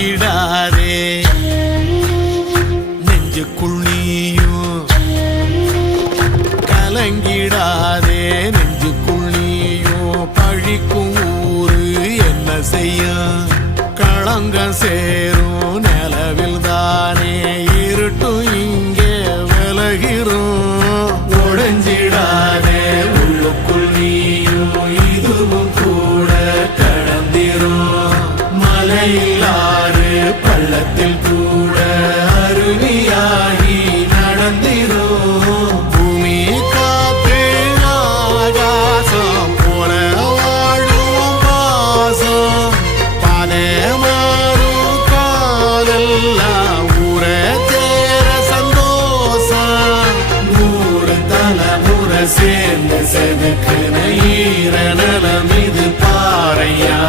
கலங்கிடாதே நெஞ்சுக்குள் நீயும் கலங்கிடாதே நெஞ்சுக்குள் நீயும் பழிக்கும் ஊரு என்ன செய்யும் களங்கம் சேரும் நிலவில் தானே இருட்டும் இங்கே விலகிறோம் ஒழிஞ்சிடாதே உள்ளுக்குள் நீயும் இதுவும் கூட கடந்திரும் மலையில்லாறு பள்ளத்தில் கூட அருவியாகி நடந்திரும் பூமி காத்து ஆகாசம் போல வாழும் பாசம் பாதை மாறும் காலெல்லாம் ஊர தேர சந்தோஷம் நூறு தலைமுறை சேர்ந்து செதுக்குன ஈர நலம் இது பாறையா